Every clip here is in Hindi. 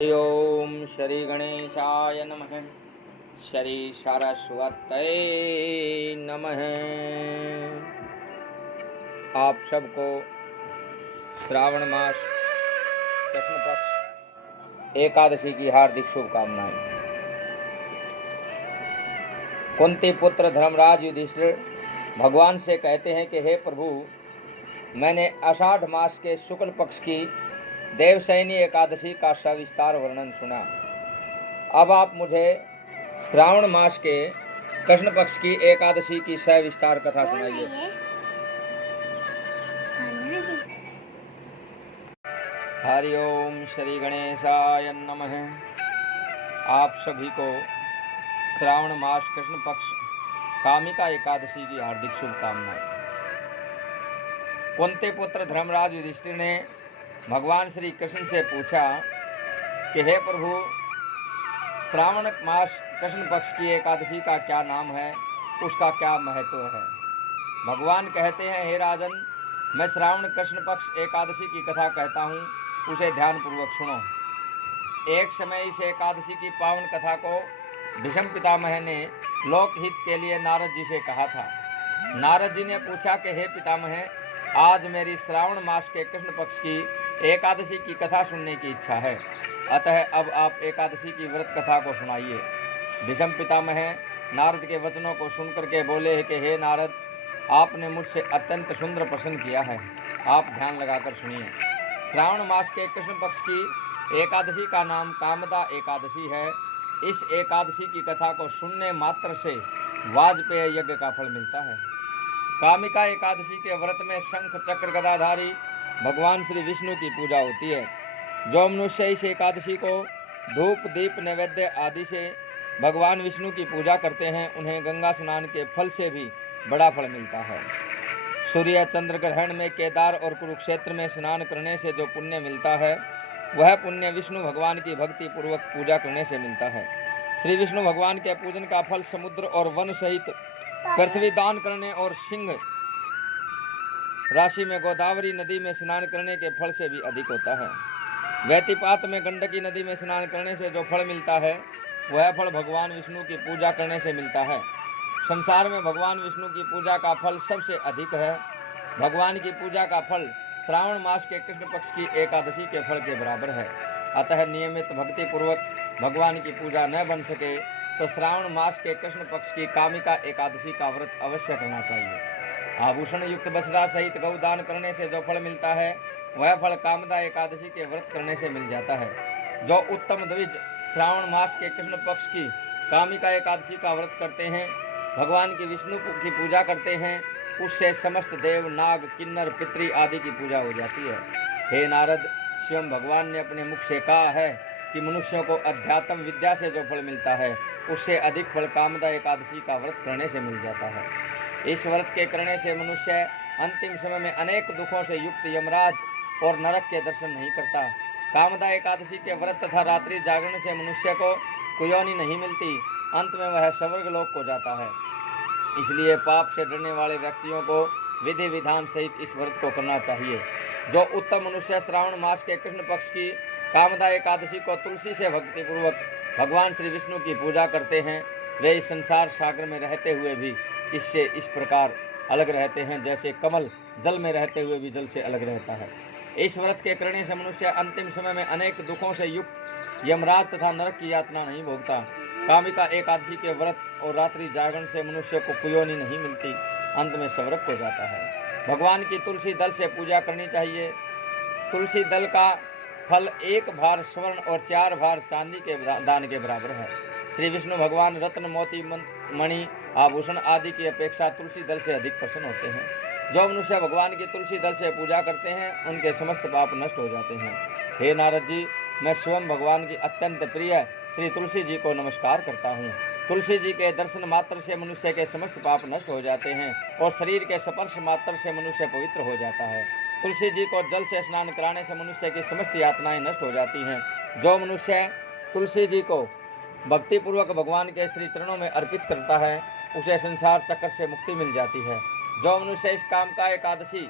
ओम श्री गणेशाय नमः। श्री सरस्वती नमः। आप सबको श्रावण मास कृष्ण पक्ष एकादशी की हार्दिक शुभकामनाएं। कुंती पुत्र धर्मराज युधिष्ठिर भगवान से कहते हैं कि हे प्रभु, मैंने आषाढ़ मास के शुक्ल पक्ष की देवशयनी एकादशी का सविस्तार वर्णन सुना। अब आप मुझे श्रावण मास के कृष्ण पक्ष की एकादशी की सविस्तार कथा सुनाइए। हरि ओम श्री गणेशाय नमः। आप सभी को श्रावण मास कृष्ण पक्ष कामिका एकादशी की हार्दिक शुभकामनाएं। कुंती पुत्र धर्मराज युधिष्ठिर ने भगवान श्री कृष्ण से पूछा कि हे प्रभु, श्रावण मास कृष्ण पक्ष की एकादशी का क्या नाम है, उसका क्या महत्व है। भगवान कहते हैं, हे राजन, मैं श्रावण कृष्ण पक्ष एकादशी की कथा कहता हूँ, उसे ध्यानपूर्वक सुनो। एक समय इस एकादशी की पावन कथा को भीष्म पितामह ने लोकहित के लिए नारद जी से कहा था। नारद जी ने पूछा कि हे पितामह, आज मेरी श्रावण मास के कृष्ण पक्ष की एकादशी की कथा सुनने की इच्छा है, अतः अब आप एकादशी की व्रत कथा को सुनाइए। भीष्म पितामह नारद के वचनों को सुनकर के बोले हैं कि हे नारद, आपने मुझसे अत्यंत सुंदर प्रश्न किया है, आप ध्यान लगाकर सुनिए। श्रावण मास के कृष्ण पक्ष की एकादशी का नाम कामदा एकादशी है। इस एकादशी की कथा को सुनने मात्र से वाजपेय यज्ञ का फल मिलता है। कामिका एकादशी के व्रत में शंख चक्र गदाधारी भगवान श्री विष्णु की पूजा होती है। जो मनुष्य इस एकादशी को धूप दीप नैवेद्य आदि से भगवान विष्णु की पूजा करते हैं, उन्हें गंगा स्नान के फल से भी बड़ा फल मिलता है। सूर्य चंद्र ग्रहण में केदार और कुरुक्षेत्र में स्नान करने से जो पुण्य मिलता है, वह पुण्य विष्णु भगवान की भक्ति पूर्वक पूजा करने से मिलता है। श्री विष्णु भगवान के पूजन का फल समुद्र और वन सहित पृथ्वी दान करने और सिंह राशि में गोदावरी नदी में स्नान करने के फल से भी अधिक होता है। व्यतिपात में गंडकी नदी में स्नान करने से जो फल मिलता है, वह फल भगवान विष्णु की पूजा करने से मिलता है। संसार में भगवान विष्णु की पूजा का फल सबसे अधिक है। भगवान की पूजा का फल श्रावण मास के कृष्ण पक्ष की एकादशी के फल के बराबर है। अतः नियमित भक्ति पूर्वक भगवान की पूजा न बन सके तो श्रावण मास के कृष्ण पक्ष की कामिका एकादशी का व्रत अवश्य करना चाहिए। आभूषण युक्त बछड़ा सहित गौदान करने से जो फल मिलता है, वह फल कामदा एकादशी के व्रत करने से मिल जाता है। जो उत्तम द्विज श्रावण मास के कृष्ण पक्ष की कामिका एकादशी का व्रत करते हैं, भगवान की विष्णु की पूजा करते हैं, उससे समस्त देव नाग किन्नर पितृ आदि की पूजा हो जाती है। हे नारद, स्वयं भगवान ने अपने मुख से कहा है कि मनुष्यों को अध्यात्म विद्या से जो फल मिलता है, उससे अधिक फल कामदा एकादशी का व्रत करने से मिल जाता है। इस व्रत के करने से मनुष्य अंतिम समय में अनेक दुखों से युक्त यमराज और नरक के दर्शन नहीं करता। कामदा एकादशी के व्रत तथा रात्रि जागरण से मनुष्य को कुयोनि नहीं मिलती, अंत में वह स्वर्ग लोक को जाता है। इसलिए पाप से डरने वाले व्यक्तियों को विधि विधान सहित इस व्रत को करना चाहिए। जो उत्तम मनुष्य श्रावण मास के कृष्ण पक्ष की कामदा एकादशी को तुलसी से भक्तिपूर्वक भगवान श्री विष्णु की पूजा करते हैं, वे इस संसार सागर में रहते हुए भी इससे इस प्रकार अलग रहते हैं जैसे कमल जल में रहते हुए भी जल से अलग रहता है। इस व्रत के करने से मनुष्य अंतिम समय में अनेक दुखों से युक्त यमराज तथा नरक की यातना नहीं भोगता। कामिका एकादशी के व्रत और रात्रि जागरण से मनुष्य को कुयोनि नहीं मिलती, अंत में स्वर्ग हो जाता है। भगवान की तुलसी दल से पूजा करनी चाहिए। तुलसी दल का फल 1 भार स्वर्ण और 4 भार चांदी के दान के बराबर है। श्री विष्णु भगवान रत्न मोती मणि आभूषण आदि की अपेक्षा तुलसी दल से अधिक प्रसन्न होते हैं। जो मनुष्य भगवान की तुलसी दल से पूजा करते हैं, उनके समस्त पाप नष्ट हो जाते हैं। हे नारद जी, मैं स्वयं भगवान की अत्यंत प्रिय श्री तुलसी जी को नमस्कार करता हूँ। तुलसी जी के दर्शन मात्र से मनुष्य के समस्त पाप नष्ट हो जाते हैं और शरीर के स्पर्श मात्र से मनुष्य पवित्र हो जाता है। तुलसी जी को जल से स्नान कराने से मनुष्य की समस्त यातनाएं नष्ट हो जाती हैं। जो मनुष्य तुलसी जी को भक्तिपूर्वक भगवान के श्री चरणों में अर्पित करता है, उसे संसार चक्र से मुक्ति मिल जाती है। जो मनुष्य इस कामका एकादशी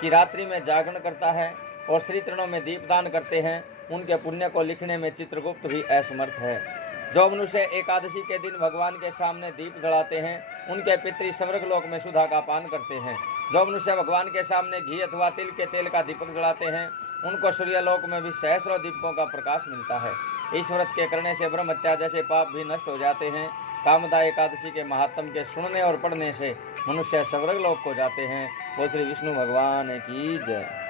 की रात्रि में जागरण करता है और श्री चरणों में दीपदान करते हैं, उनके पुण्य को लिखने में चित्रगुप्त भी असमर्थ है। जो मनुष्य एकादशी के दिन भगवान के सामने दीप जलाते हैं, उनके पितृ स्वर्गलोक में सुधा का पान करते हैं। जो मनुष्य भगवान के सामने घी अथवा तिल के तेल का दीपक जलाते हैं, उनको सूर्यलोक में भी सहस्रों दीपकों का प्रकाश मिलता है। इस व्रत के करने से ब्रह्म हत्या जैसे पाप भी नष्ट हो जाते हैं। कामदा एकादशी के महात्म के सुनने और पढ़ने से मनुष्य स्वर्गलोक को जाते हैं। बोल श्री विष्णु भगवान की जय।